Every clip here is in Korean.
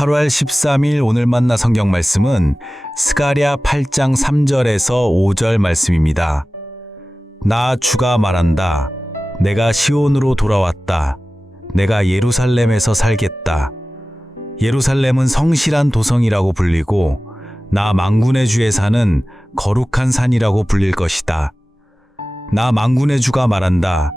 8월 13일 오늘 만나 성경 말씀은 스가랴 8장 3절에서 5절 말씀입니다. 나 주가 말한다. 내가 시온으로 돌아왔다. 내가 예루살렘에서 살겠다. 예루살렘은 성실한 도성이라고 불리고 나 만군의 주에 사는 거룩한 산이라고 불릴 것이다. 나 만군의 주가 말한다.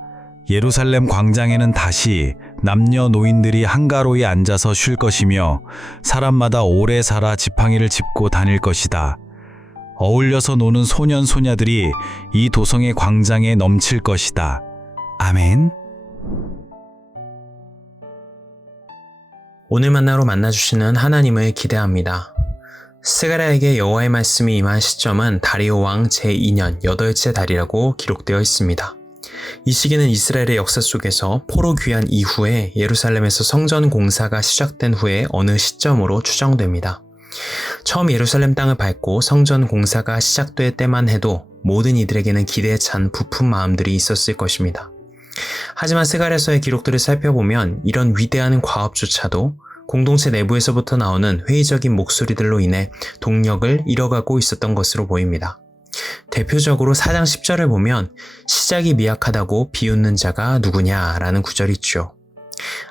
예루살렘 광장에는 다시 남녀노인들이 한가로이 앉아서 쉴 것이며 사람마다 오래 살아 지팡이를 짚고 다닐 것이다. 어울려서 노는 소년 소녀들이 이 도성의 광장에 넘칠 것이다. 아멘. 오늘 만나로 만나주시는 하나님을 기대합니다. 스가랴에게 여호와의 말씀이 임한 시점은 다리오 왕 제2년 8째 달이라고 기록되어 있습니다. 이 시기는 이스라엘의 역사 속에서 포로 귀환 이후에 예루살렘에서 성전 공사가 시작된 후에 어느 시점으로 추정됩니다. 처음 예루살렘 땅을 밟고 성전 공사가 시작될 때만 해도 모든 이들에게는 기대에 찬 부푼 마음들이 있었을 것입니다. 하지만 스가랴서의 기록들을 살펴보면 이런 위대한 과업조차도 공동체 내부에서부터 나오는 회의적인 목소리들로 인해 동력을 잃어가고 있었던 것으로 보입니다. 대표적으로 4장 10절을 보면 시작이 미약하다고 비웃는 자가 누구냐라는 구절이 있죠.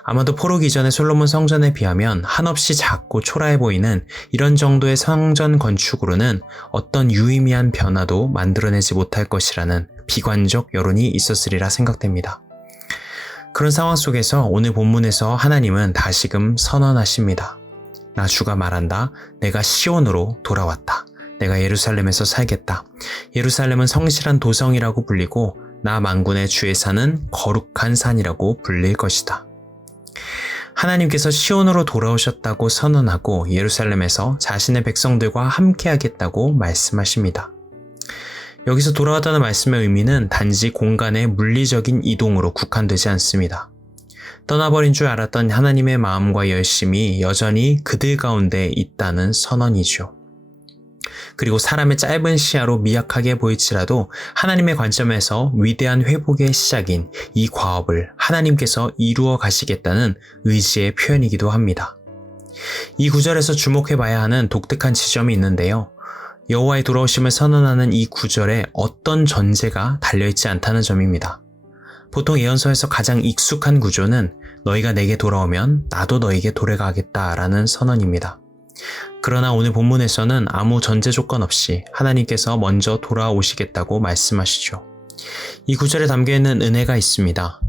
아마도 포로 기전의 솔로몬 성전에 비하면 한없이 작고 초라해 보이는 이런 정도의 성전 건축으로는 어떤 유의미한 변화도 만들어내지 못할 것이라는 비관적 여론이 있었으리라 생각됩니다. 그런 상황 속에서 오늘 본문에서 하나님은 다시금 선언하십니다. 나 주가 말한다. 내가 시온으로 돌아왔다. 내가 예루살렘에서 살겠다. 예루살렘은 성실한 도성이라고 불리고 나 만군의 주에 사는 거룩한 산이라고 불릴 것이다. 하나님께서 시온으로 돌아오셨다고 선언하고 예루살렘에서 자신의 백성들과 함께하겠다고 말씀하십니다. 여기서 돌아왔다는 말씀의 의미는 단지 공간의 물리적인 이동으로 국한되지 않습니다. 떠나버린 줄 알았던 하나님의 마음과 열심이 여전히 그들 가운데 있다는 선언이죠. 그리고 사람의 짧은 시야로 미약하게 보일지라도 하나님의 관점에서 위대한 회복의 시작인 이 과업을 하나님께서 이루어 가시겠다는 의지의 표현이기도 합니다. 이 구절에서 주목해봐야 하는 독특한 지점이 있는데요. 여호와의 돌아오심을 선언하는 이 구절에 어떤 전제가 달려있지 않다는 점입니다. 보통 예언서에서 가장 익숙한 구조는 너희가 내게 돌아오면 나도 너에게 돌아가겠다라는 선언입니다. 그러나 오늘 본문에서는 아무 전제 조건 없이 하나님께서 먼저 돌아오시겠다고 말씀하시죠. 이 구절에 담겨있는 은혜가 있습니다.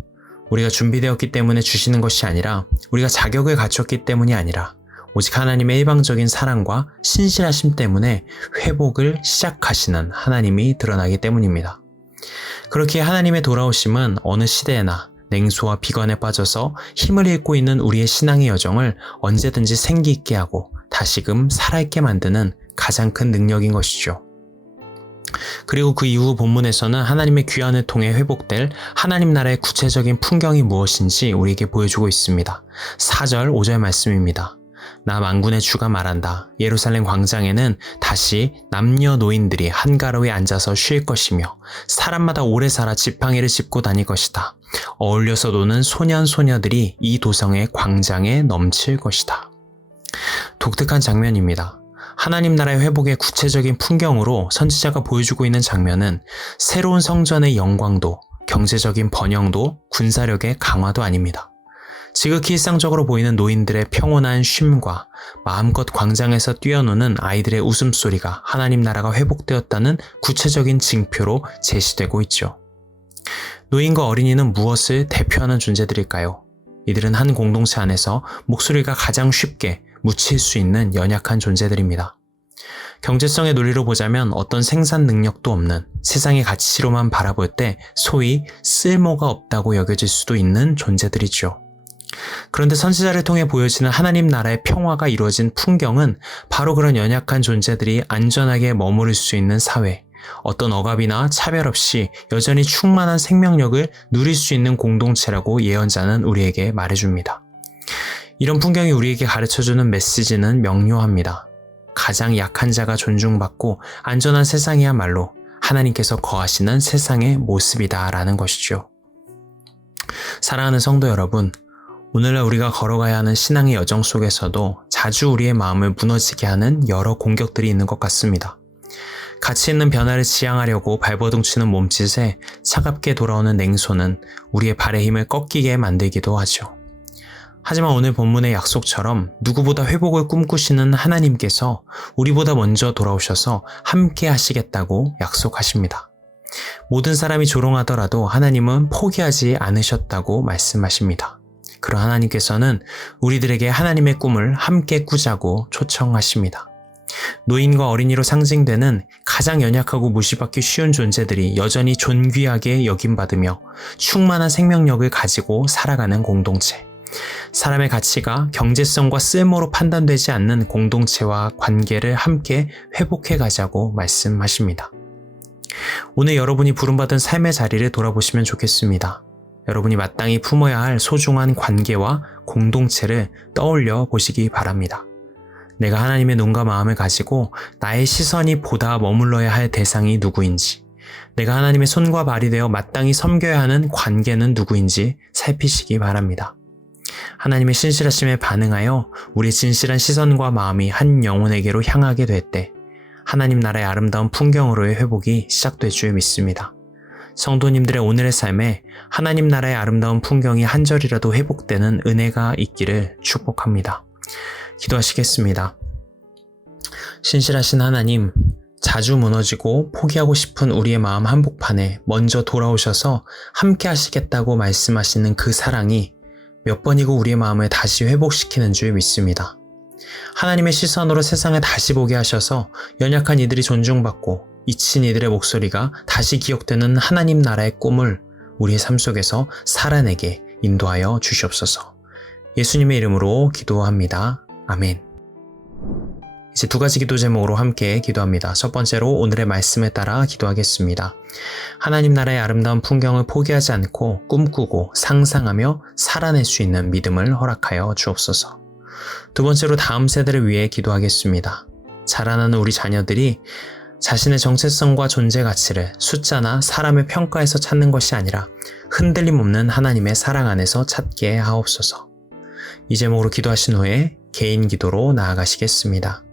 우리가 준비되었기 때문에 주시는 것이 아니라 우리가 자격을 갖췄기 때문이 아니라 오직 하나님의 일방적인 사랑과 신실하심 때문에 회복을 시작하시는 하나님이 드러나기 때문입니다. 그렇기에 하나님의 돌아오심은 어느 시대에나 냉소와 비관에 빠져서 힘을 잃고 있는 우리의 신앙의 여정을 언제든지 생기 있게 하고 다시금 살아있게 만드는 가장 큰 능력인 것이죠. 그리고 그 이후 본문에서는 하나님의 귀환을 통해 회복될 하나님 나라의 구체적인 풍경이 무엇인지 우리에게 보여주고 있습니다. 4절, 5절 말씀입니다. 나 만군의 주가 말한다. 예루살렘 광장에는 다시 남녀노인들이 한가로이 앉아서 쉴 것이며 사람마다 오래 살아 지팡이를 짚고 다닐 것이다. 어울려서 노는 소년 소녀들이 이 도성의 광장에 넘칠 것이다. 독특한 장면입니다. 하나님 나라의 회복의 구체적인 풍경으로 선지자가 보여주고 있는 장면은 새로운 성전의 영광도, 경제적인 번영도, 군사력의 강화도 아닙니다. 지극히 일상적으로 보이는 노인들의 평온한 쉼과 마음껏 광장에서 뛰어노는 아이들의 웃음소리가 하나님 나라가 회복되었다는 구체적인 징표로 제시되고 있죠. 노인과 어린이는 무엇을 대표하는 존재들일까요? 이들은 한 공동체 안에서 목소리가 가장 쉽게 묻힐 수 있는 연약한 존재들입니다. 경제성의 논리로 보자면 어떤 생산 능력도 없는 세상의 가치로만 바라볼 때 소위 쓸모가 없다고 여겨질 수도 있는 존재들이죠. 그런데 선지자를 통해 보여지는 하나님 나라의 평화가 이루어진 풍경은 바로 그런 연약한 존재들이 안전하게 머무를 수 있는 사회, 어떤 억압이나 차별 없이 여전히 충만한 생명력을 누릴 수 있는 공동체라고 예언자는 우리에게 말해줍니다. 이런 풍경이 우리에게 가르쳐주는 메시지는 명료합니다. 가장 약한 자가 존중받고 안전한 세상이야말로 하나님께서 거하시는 세상의 모습이다라는 것이죠. 사랑하는 성도 여러분, 오늘날 우리가 걸어가야 하는 신앙의 여정 속에서도 자주 우리의 마음을 무너지게 하는 여러 공격들이 있는 것 같습니다. 가치 있는 변화를 지향하려고 발버둥치는 몸짓에 차갑게 돌아오는 냉소는 우리의 발의 힘을 꺾이게 만들기도 하죠. 하지만 오늘 본문의 약속처럼 누구보다 회복을 꿈꾸시는 하나님께서 우리보다 먼저 돌아오셔서 함께 하시겠다고 약속하십니다. 모든 사람이 조롱하더라도 하나님은 포기하지 않으셨다고 말씀하십니다. 그런 하나님께서는 우리들에게 하나님의 꿈을 함께 꾸자고 초청하십니다. 노인과 어린이로 상징되는 가장 연약하고 무시받기 쉬운 존재들이 여전히 존귀하게 여김받으며 충만한 생명력을 가지고 살아가는 공동체. 사람의 가치가 경제성과 쓸모로 판단되지 않는 공동체와 관계를 함께 회복해 가자고 말씀하십니다. 오늘 여러분이 부름받은 삶의 자리를 돌아보시면 좋겠습니다. 여러분이 마땅히 품어야 할 소중한 관계와 공동체를 떠올려 보시기 바랍니다. 내가 하나님의 눈과 마음을 가지고 나의 시선이 보다 머물러야 할 대상이 누구인지, 내가 하나님의 손과 발이 되어 마땅히 섬겨야 하는 관계는 누구인지 살피시기 바랍니다. 하나님의 신실하심에 반응하여 우리의 진실한 시선과 마음이 한 영혼에게로 향하게 될 때 하나님 나라의 아름다운 풍경으로의 회복이 시작될 줄 믿습니다. 성도님들의 오늘의 삶에 하나님 나라의 아름다운 풍경이 한 절이라도 회복되는 은혜가 있기를 축복합니다. 기도하시겠습니다. 신실하신 하나님, 자주 무너지고 포기하고 싶은 우리의 마음 한복판에 먼저 돌아오셔서 함께 하시겠다고 말씀하시는 그 사랑이 몇 번이고 우리의 마음을 다시 회복시키는 줄 믿습니다. 하나님의 시선으로 세상을 다시 보게 하셔서 연약한 이들이 존중받고 잊힌 이들의 목소리가 다시 기억되는 하나님 나라의 꿈을 우리의 삶 속에서 살아내게 인도하여 주시옵소서. 예수님의 이름으로 기도합니다. 아멘. 이제 두 가지 기도 제목으로 함께 기도합니다. 첫 번째로 오늘의 말씀에 따라 기도하겠습니다. 하나님 나라의 아름다운 풍경을 포기하지 않고 꿈꾸고 상상하며 살아낼 수 있는 믿음을 허락하여 주옵소서. 두 번째로 다음 세대를 위해 기도하겠습니다. 자라나는 우리 자녀들이 자신의 정체성과 존재 가치를 숫자나 사람의 평가에서 찾는 것이 아니라 흔들림 없는 하나님의 사랑 안에서 찾게 하옵소서. 이 제목으로 기도하신 후에 개인 기도로 나아가시겠습니다.